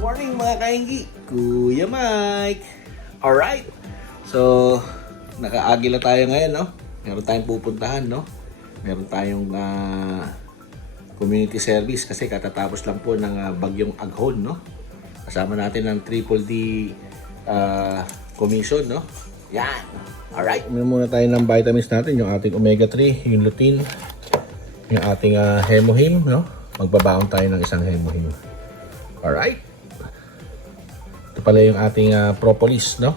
Morning mga kainggi, Kuya Mike. Alright, so nakaagila tayo ngayon, no? Meron tayong pupuntahan, no? Meron tayong community service kasi katatapos lang po ng bagyong Aghon, no? Kasama natin ang Triple D Commission, no? Yan. Alright, muna tayo ng vitamins natin, yung ating omega 3, yung lutein, yung ating hemohim, no? Magbabaon tayo ng isang hemohim. Alright. Ito pala yung ating propolis, no?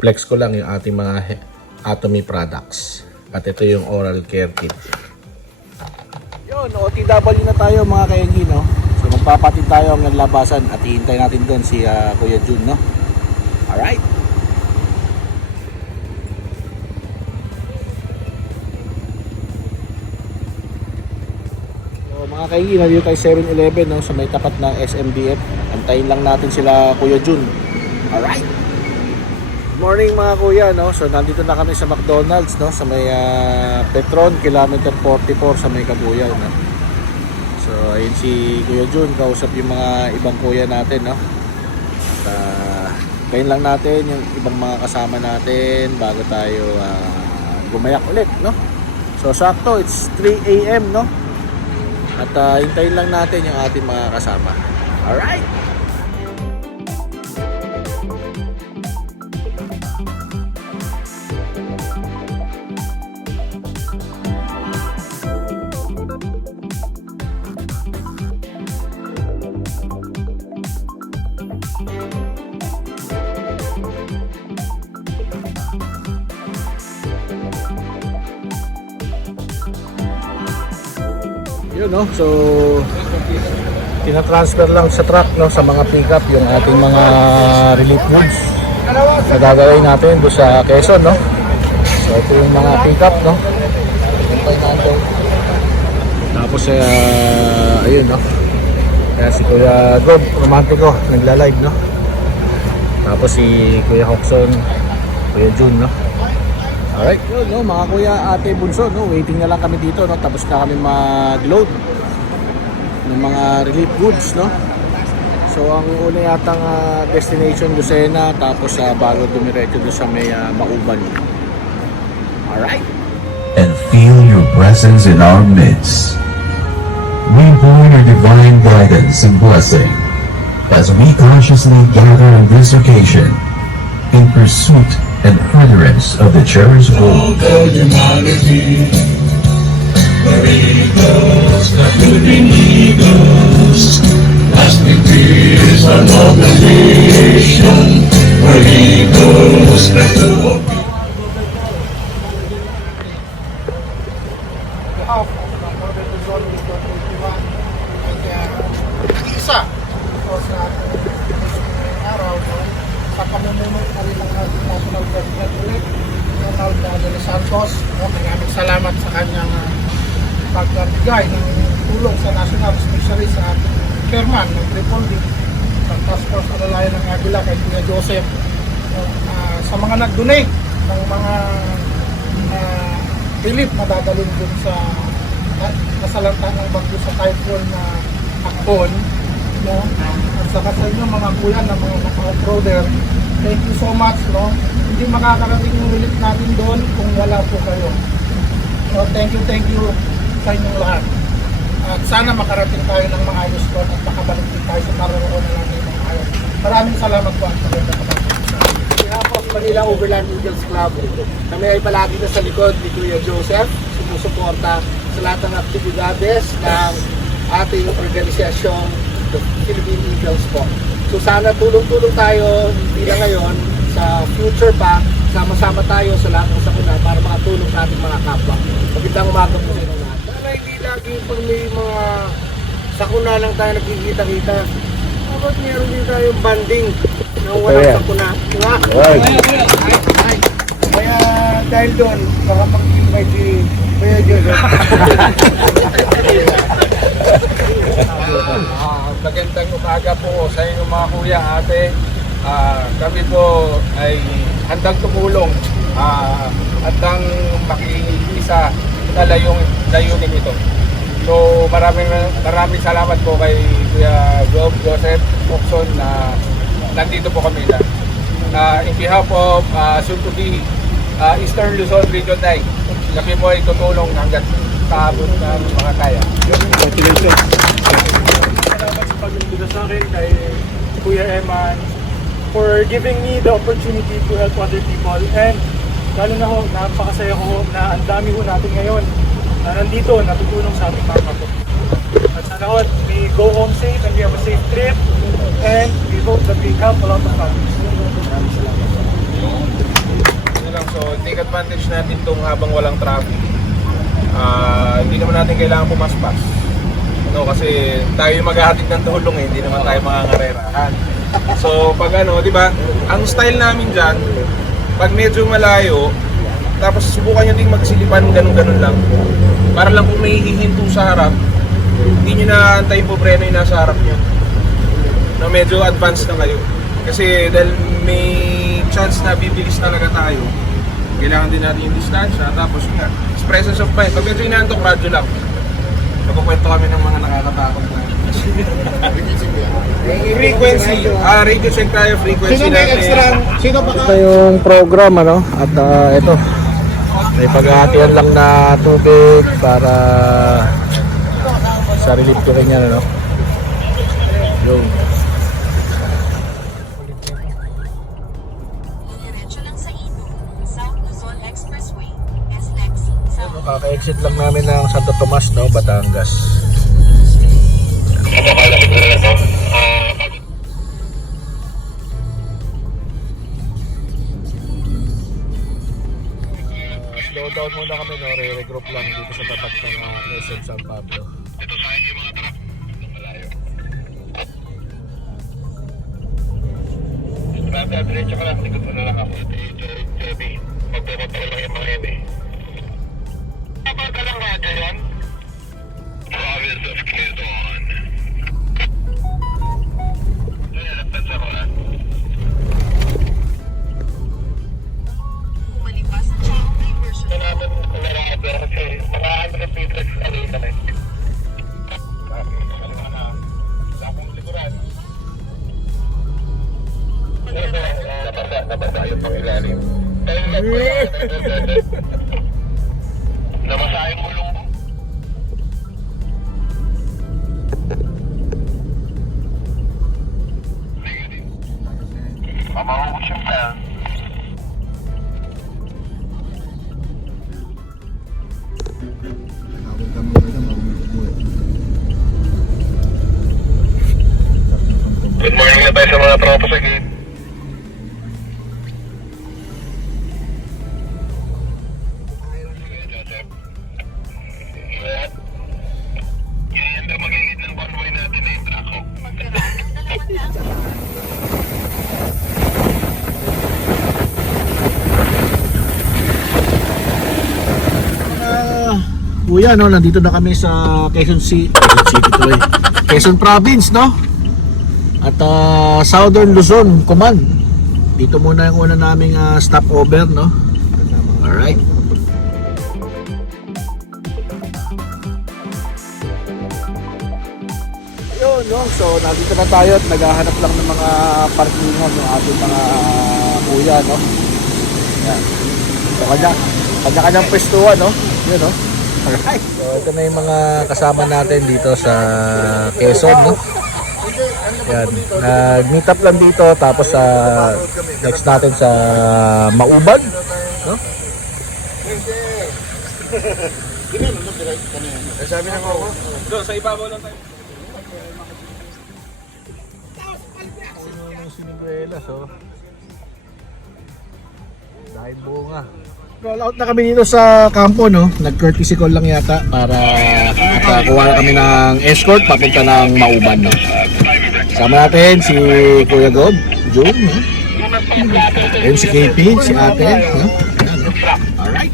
Flex ko lang yung ating mga Atomy products. At ito yung oral care kit. Yun, OTW na tayo mga kainggi, no? So magpapatid tayo ng labasan at hihintay natin doon si Kuya Jun, no? Alright. Mga kainggi, nandito tayo 7-Eleven, no? Sa may tapat ng SMDF. Antayin lang natin sila Kuya Jun. Alright. Morning mga kuya, no? So nandito na kami sa McDonald's, no? Sa may Petron, kilometer 44 sa may Kabuyaw, no? So ayun si Kuya Jun, kausap yung mga ibang kuya natin, no? At kain lang natin yung ibang mga kasama natin bago tayo gumayak ulit, no? So sakto, it's 3 AM, no? At hintayin lang natin yung ating mga kasama. Alright! Yun, no? So tina-transfer lang sa truck, no, sa mga pickup yung ating mga relief goods na gagawin natin doon sa Quezon, no? So ito yung mga pickup, no? Tapos ayun, no? Kaya si Kuya Gob Romantico nagla-live, no? Tapos si Kuya Hoxon, Kuya Jun, no? Alright, yun, no, mga kuya, ate, bunso, no, waiting na lang kami dito, no, tapos na kami mag-load ng mga relief goods, no. So ang una yatang destination Lucena, tapos bago dumiretso doon sa may Mauban. Alright. And feel your presence in our midst. We implore your divine guidance and blessing as we consciously gather on this occasion in pursuit and furtherance of the cherished goal. The humanity, where eagles, the flipping eagles, lasting tears are not the nation, where eagles, the two isa sa araw sa pamumuno ng National President ulit, Ronald de Santos. Maraming salamat sa kanyang pagbigay ng tulong sa national, especially sa chairman ng Triple D, sa Task Force Alalayan ng Agila, kay Kuya Joseph, sa mga nag-donate ng mga relief na dadalhin dun sa nasalanta ng bagyo sa typhoon na Aghon, no? At saka sa inyo mga kuya na mga naka-off-roader, thank you so much, no? Hindi makakarating yung relief natin doon kung wala po kayo. So thank you sa inyong lahat. At sana makarating tayo ng maayos doon at makabalik din tayo sa naroroonan natin ng maayos. Maraming salamat po at magandang kapatid. Tapos Manila Overland Eagles Club, kami ay palagi na sa likod ni Kuya Joseph, sumusuporta sa lahat ng aktibidades ng ating organisasyong The Philippine Eagles po. So sana tulong-tulong tayo, hindi na ngayon, sa future pa, sama-sama tayo sa lahat ng sakuna para makatulong sa ating mga kapwa. Magandang umaga po sa inyo lahat. Sana hindi lagi pag may mga sakuna lang tayo nagkikita-kita. Dapat meron din tayong banding na walang sakuna. Diba? Kaya dahil doon, baka pag-invite si Kuya Joseph. Magandang umaga po sa inyo mga kuya, ate. Kami po ay handang tumulong, handang makiisa sa layunin ito. So maraming salamat po kay Kuya Joseph Ocson na nandito po kami na. In behalf of soon to be Eastern Luzon Region 9, kami po ay tutulong hanggang sa abot ng mga kaya. Salamat sa pag-imbita sa akin kay Kuya Eman for giving me the opportunity to help other people, and lalo na ho, napakasaya ko na ang dami ho natin ngayon na nandito natutulong sa ating mga kapwa. At sana ho, we go home safe and we have a safe trip, and we hope that we help a lot of families. Maraming salamat. Yun lang, so take advantage natin itong habang walang traffic. Hindi naman natin kailangan pumaspas. No, kasi tayo yung maghahatid ng tulong eh, hindi naman tayo mangangarerahan. So pag ano, di ba, ang style namin dyan, pag medyo malayo, tapos subukan nyo din magsilipan ganun-ganun lang. Para lang kung may hihinto sa harap, hindi nyo na antayin po preno yung nasa harap nyo. No, medyo advanced na kayo. Kasi dahil may chance na bibilis talaga tayo, kailangan din natin yung distansya, tapos nga, presence of mind. Pag medyo inaantok, radyo lang. Nagkukwento kami ng mga nakakatakot na frequency. Radio check tayo, frequency natin. Sino pa Ito yung program, ano? At ito, may paghahatian lang na tubig para sa relief ko rin yan, ano? Yung Diretso lang sa Ito, South Luzon Expressway, SLEX, South. kaka-exit lang namin ng Santo Tomas, no? Batangas. Slow down muna kami, no? Re-regroup lang dito sa tapat ng SM San Pablo. Ito sa inyo mga truck. Malayo. Brother, diretso ka lang. Likod mo na lang ako. Joby, magpupunta ko lang yung mga eme. Kapag ka lang radyo yan? Province of Quezon. Nalapad sa ko lang. Umalipas sa Chaong Diversion. Ito namin kung narado kasi mga 100 meters away kami. Sakong likuran. Nabasa yung pangilalim. Nabasa yung gulong mo. Mamahukot siya pa. Good morning na tayo sa mga tropa sa gate. Yan daw magigit ng convoy natin eh, Draco. Magkaraan ng 2 lang. Kuya, no, nandito na kami sa Quezon City to eh. Quezon Province, no? At Southern Luzon Command. Dito muna yung una naming stopover, no? Alright. Yun, no? So, nandito na tayo at naghahanap lang ng mga parkingan ng ating mga kuya, no? Yan. So, kanya-kanyang pwestuhan, no? Yun, no? Alright. So, ito na yung mga kasama natin dito sa Quezon, no? Yan. Nag-meet up lang dito, tapos next natin sa Maubag, no? Sabi na ako, doon sa ibabaw lang tayo. Siniguelas, oh. Dahil bunga. Roll out na kami dito sa kampo, no? Nag-courtesy call lang yata para kuha kami ng escort papunta ng Mauban, no? Sama natin si Kuya Gob, Jun, no? Ayun si KP, si ate, no? Alright.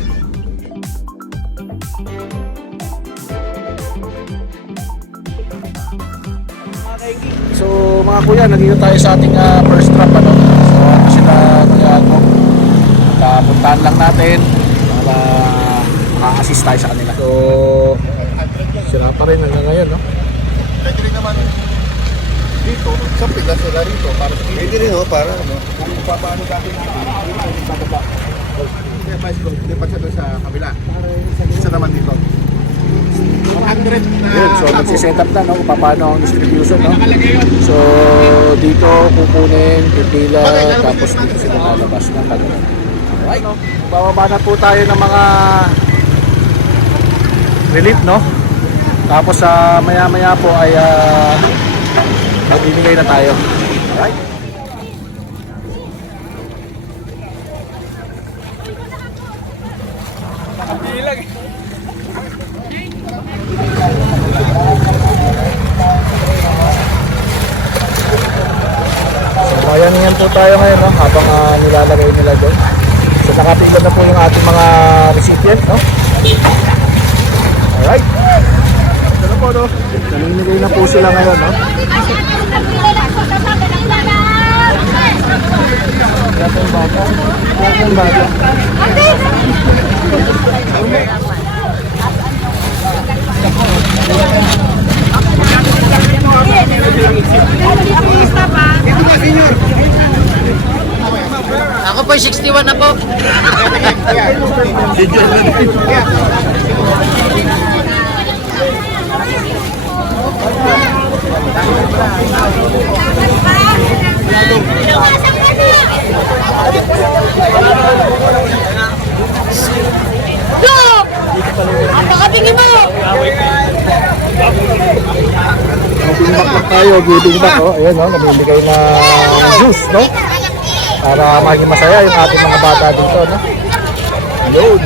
So mga kuya, nandito tayo sa ating first trap, ano? So ano sila nag-ano? Puntahan lang natin para maka-assist tayo sa kanila. So sila pa rin hanggang ngayon, no? Pwede rin naman dito, sa pilas sila rito. Pwede rin, para ano. Kung papaano natin bababa. Lipat siya doon sa kabila. Isa naman dito. 100 na. Yun, so nagsiset up na, no? Kung paano ang distribution, no? So dito kukunin, pipila, tapos dito sila lalabas ng kagano. Alright, bababa na po tayo ng mga relief, no? Tapos maya maya po ay magbibigay na tayo. Alright. So bayaningan po tayo ngayon, no? Habang nilalagay nila doon. So nakatingin na po yung ating mga recipient, no? Alright. Ito na po, no? Namimigay na po sila ngayon, no? Ako po 61 na po. Apakabingin mo! Giving back lang tayo, giving back, oh. Ayan, no? Namimigay na juice, no? Para maging masaya yung ating mga bata dito, no? Yun.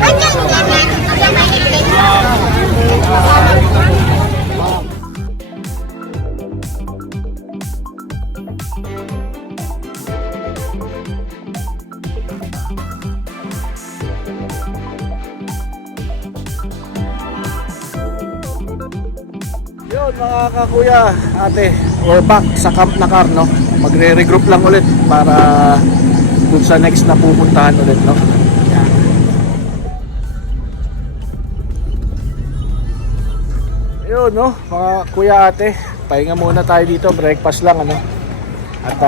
Yun mga kakuya, ate, we're back sa Camp Nakar, no? Magre-regroup lang ulit para dun sa next na pupuntahan ulit, no? Yan. Yun, no? Mga kuya, ate, pahinga muna tayo dito, breakfast lang, ano? At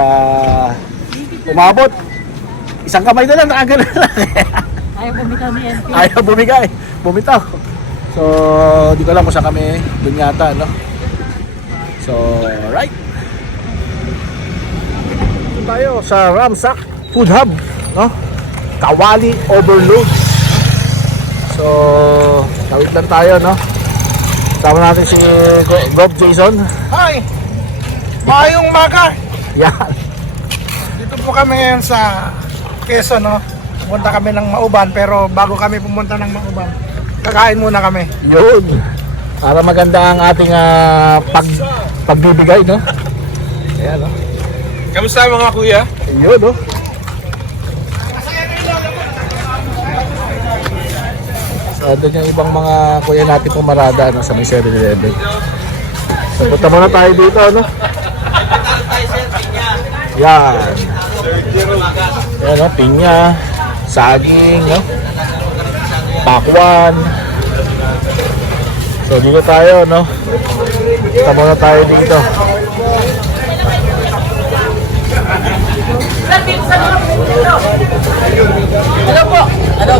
umabot. Isang kamay na lang, nakagano lang. Ayaw bumitaw ni NP. Ayaw bumigay, bumitaw. So, di ko alam kung saan kami, dun yata, no? So, alright. Dito tayo sa Ramsak Food Hub, no? Kawali Overload. So, tawid lang tayo, no? Sama natin si Gob Jason. Hi! Maayong umaga! Yan. Dito po kami ngayon sa Quezon, no? Pumunta kami ng Mauban, pero bago kami pumunta ng Mauban, kakain muna kami. Yun. Para maganda ang ating pagbibigay, no? Ayan, no? Kamusta mga kuya? Yun, no? So, doon yung ibang mga kuya natin pumarada, no? Sa may 7-Eleven. So, punta muna tayo dito, no? Yan. Ayan, no? Pinya, saging, no? Pakwan. So dito tayo, no? Punta muna tayo dito. Hello po. Hello.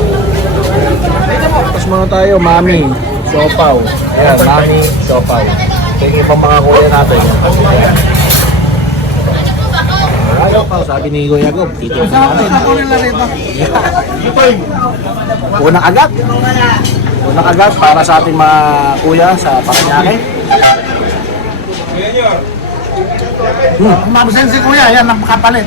Tapos muna tayo, Mami, Siopaw. Ayan, Mami, Siopaw. Ito yung ibang mga kuya natin. Ayan. Siopaw, sabi ni Kuya Gob. Dito na natin. Unang agad. Unang agad para sa ating mga kuya sa Paranaque. Mabusin si kuya, yan ang kapalit.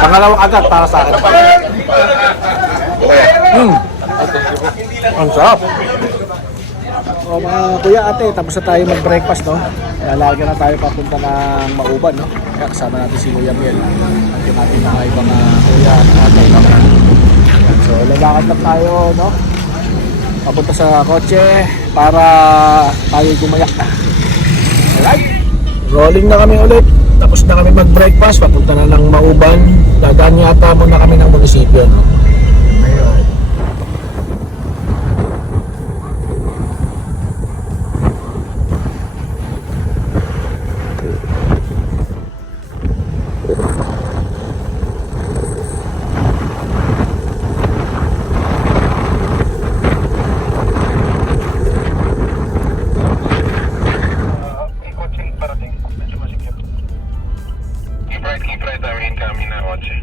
Pangalawang agad para sa akin. Ang sarap. O mga kuya, ate, tapos na tayo mag-breakfast, no? Lalagyan na tayo papunta ng Mauban, no? Kaya kasama natin si Kuya Miel at yung ating mga ibang kuya at ate, no? So, lalakad na tayo, no? Papunta sa kotse para tayo gumayak na. Alright? Rolling na kami ulit. Tapos na kami mag-breakfast. Papunta na ng Mauban. Dadaan yata muna kami ng munisipyo, no? May kotseng parating. Medyo masikip. Keep right, incoming na kotse.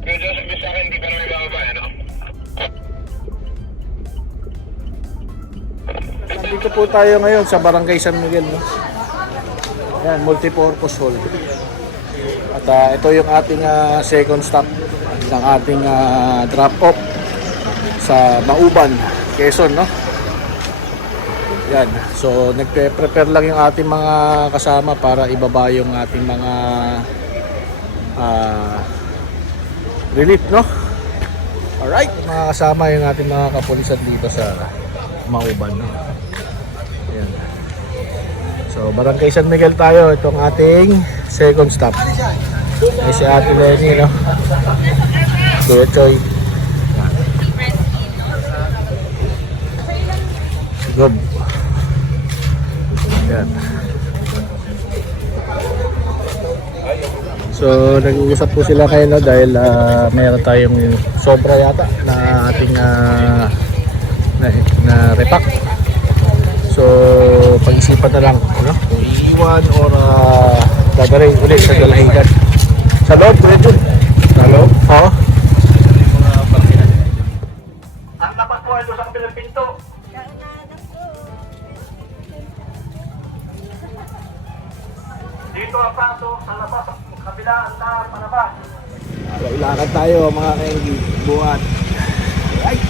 Kuya Joseph, yung sa akin, di pa naman bababa, ano? Dito po tayo ngayon sa Barangay San Miguel, no? Ayan, multipurpose hall. At ito yung ating second stop ng ating drop-off sa Mauban, Quezon, no? Yan. So, nagpe-prepare lang yung ating mga kasama para ibaba yung ating mga relief, no? Alright, mga kasama yung ating mga kapulisan dito sa Mauban, no? Yan. So, Barangay San Miguel tayo. Itong ating second stop. Ay si Ate Lenny, no? Kuya Choy. Good. Yan. So, nag-uusap po sila kayo, no? Dahil mayroon tayong sobra yata na ating na repack. So, pag-isipan na lang, ano? Kung iiwan or dadalhin ulit sa dalahigan. Sa loob, Kuya Jun. Sa loob? Oo. Ang tapat po ay lusang pinagpinto. Dito ang paso sa labas, kabila ang panabas. Ilakad tayo mga kaingi. Buhat. Ay!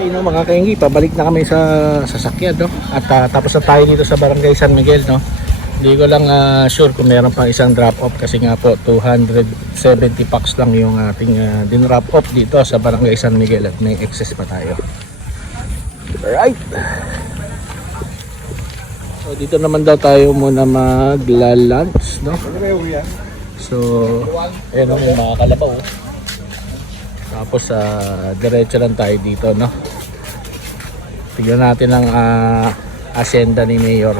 Okay no mga kaingi, pabalik na kami sa sasakyan no. At tapos na tayo dito sa Barangay San Miguel no. Hindi ko lang sure kung meron pang isang drop off kasi nga po 270 packs lang yung ating din-drop off dito sa Barangay San Miguel at may excess pa tayo. Alright. So dito naman daw tayo muna magla-lunch no. So ayun yung mga kalabaw. Tapos diretso lang tayo dito no. Tignan natin ang asyenda ni Mayor.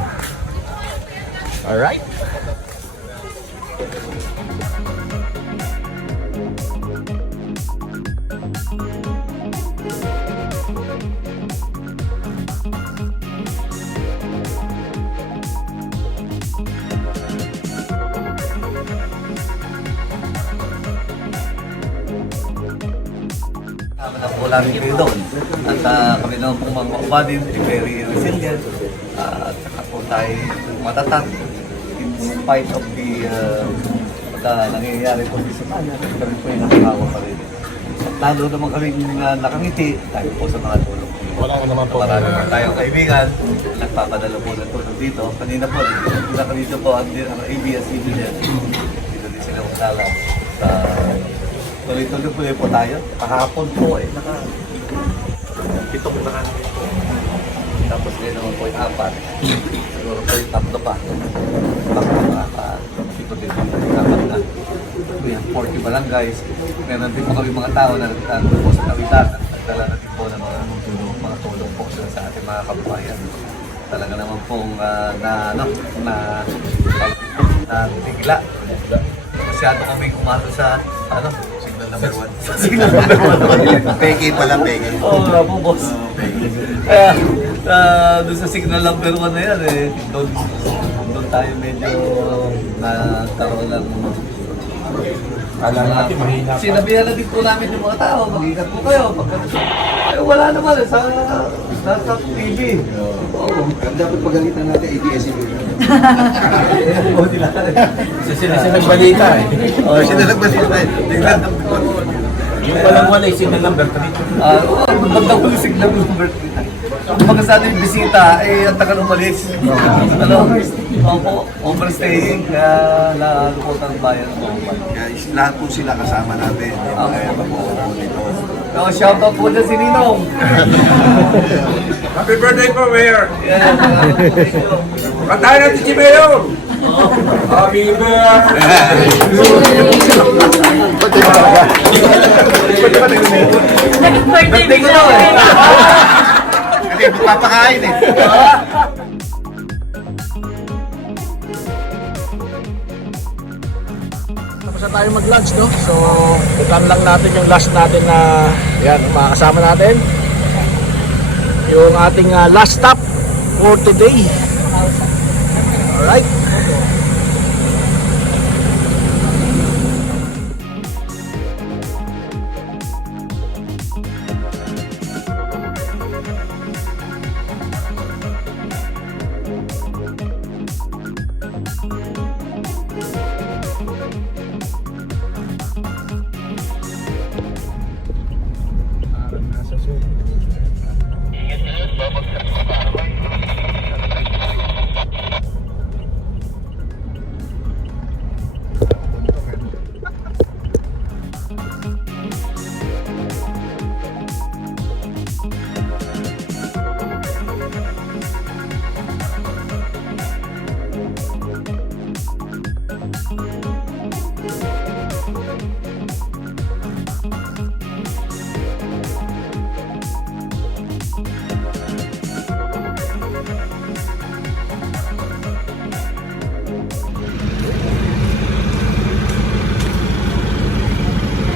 Alright. Kasama na po namin kayo doon. At kami naman pong mga kababayan, very resilient. At saka po tayo matatag in spite of the nangyayari po sa Semana. Kami po yung nakakawa pa rin. At lalo naman kami nakangiti tayo po sa mga tulong. Wala ko naman po. Marami po tayong kaibigan. Nagpapadala po ng tulong dito. Kanina po, dito po ang ABS-CBN. Dito din sila usala. Tuloy-tuloy po tayo. Kahapon po pitong na kami po. Tapos ngayon naman po yung 4. Siguro po yung 3 pa. Ito din po yung 4 na. We have 40 barangays. Meron din po kami mga tao na nagtano po sa kawitan. Nagdala na din po ng mga tulong po sa ating mga kababayan. Talaga naman pong na bigla. Masyado kaming umano sa signal number 1. Signal number 1. Peke pala, peke. Oo, nga po, boss. Kaya, doon sa signal number 1 na yan, doon tayo medyo nagkaroon ng natin mahina pa. Sinabihan na din po namin yung mga tao, mag-ingat po kayo. Wala naman sa TV. Dapat pagalitan natin ABS-CBN. Sila nagbalita eh. Sila nagbalita eh. Yung palang wala yung signal number 3. Magandang po yung signal number 3. Kumbaga sa ating bisita, ang tagal umalis. Overstaying, kaya nalukot ang bayan mo. Guys, lahat po sila kasama natin. Kaya pa po dito. Shoutout po dyan si Ninong. Happy birthday po, Mayor! Kantahan natin si Mayor! Happy Birthday ko daw eh. Hindi, magpapakain eh. Tapos na tayo mag-lunch no. So bukan lang natin yung last natin na yan, makakasama natin. Yung ating last stop for today. Alright.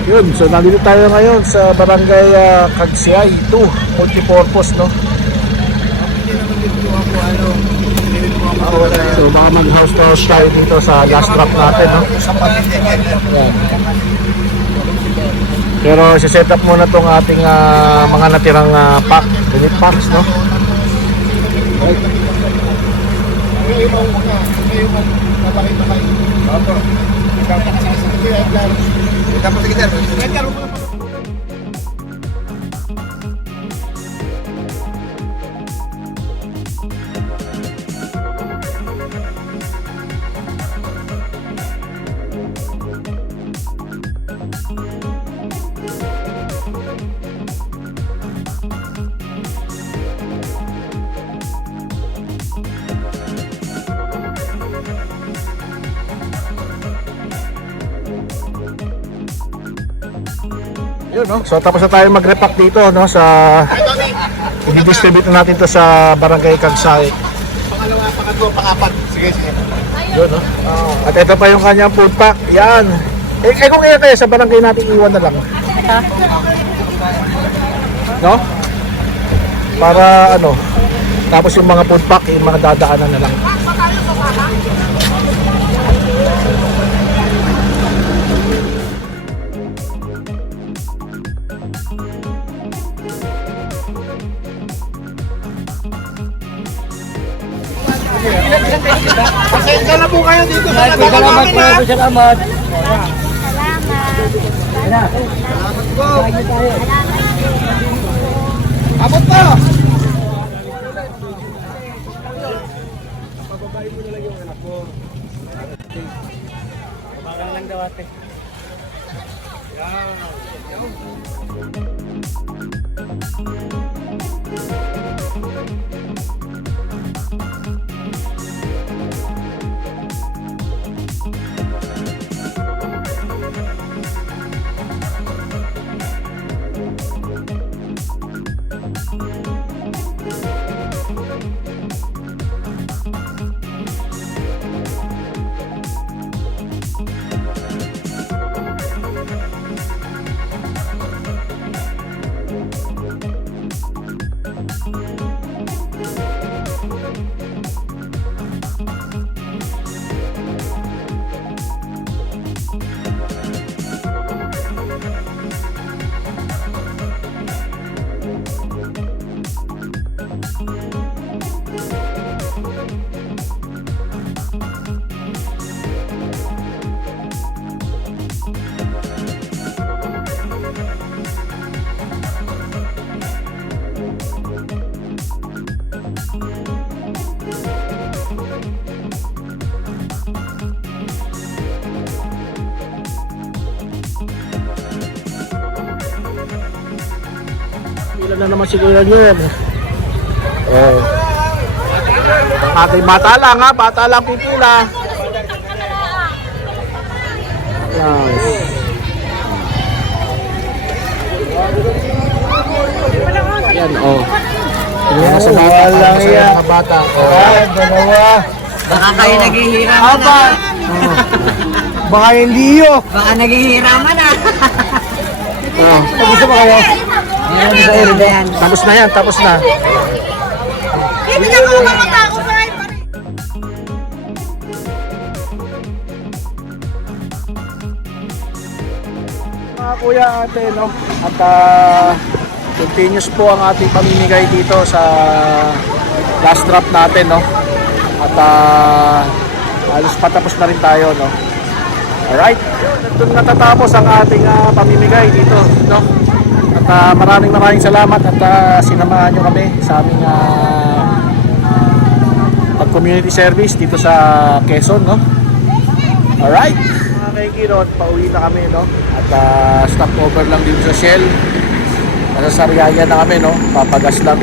Yun, so nandito tayo ngayon sa Barangay Kagsiay 2, multipurpose no. So baka mag-house to house tayo dito sa last drop natin no. Yan. Pero siset up muna tong ating mga natirang pack, unit packs no. Right. Yun, no? So tapos na tayo mag-repack dito, no, sa i-distribute na natin to sa Barangay Kagsay. Pangalawa, pangatlo, pangapat. Sige, sige. Yun, no? At ito pa yung kanyang food pack. Yan. Kung kaya kayo sa barangay natin iwan na lang. No? Para ano, tapos yung mga food pack, yung mga dadaanan na lang. Pasensya na po kayo dito sa Salamat nagagawa po, namin. salamat. Abot po! Baka lang daw ate. Ilan na naman si Kuya Jun. Oh. Bata lang ha, bata lang pipila. Yes. Yan, oh. Yan, sa bata lang yan. Sa bata. Oh. Dalawa. Baka kayo naghihiraman Aba. Baka hindi yun. Baka naghihiraman na. Oh. Gusto ba kayo? Ayan. Tapos na yan, tapos na. Hindi na mo makakako pa rin. Mga kuya ate, no? At continuous po ang ating pamimigay dito sa last drop natin, no? At halos patapos na rin tayo, no? Alright, doon natatapos ang ating pamimigay dito, no? At maraming salamat at sinamahan nyo kami sa aming pag-community service dito sa Quezon, no? Alright, mga kaikirot, pauwi na kami, no? At stopover lang dito sa Shell. Nasa Sariaya na kami, no? Papagas lang.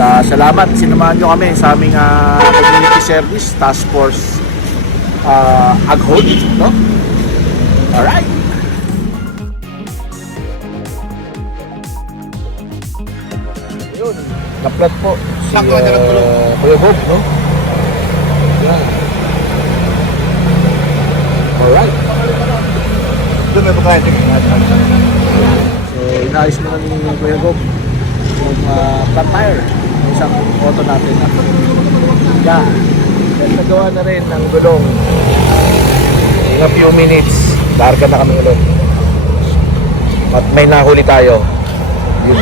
At salamat, sinamahan nyo kami sa aming community service task force Aghod, no? Alright. Yun, naplat po si Kuya Bob, no? Yan. Alright. Doon may pagkain. So, inaayos mo na ni Kuya Bob yung flat tire ng isang auto natin. Yeah. Then, nagawa na rin ng gulong. In a few minutes, larga na kami ulit. At may nahuli tayo. Yun,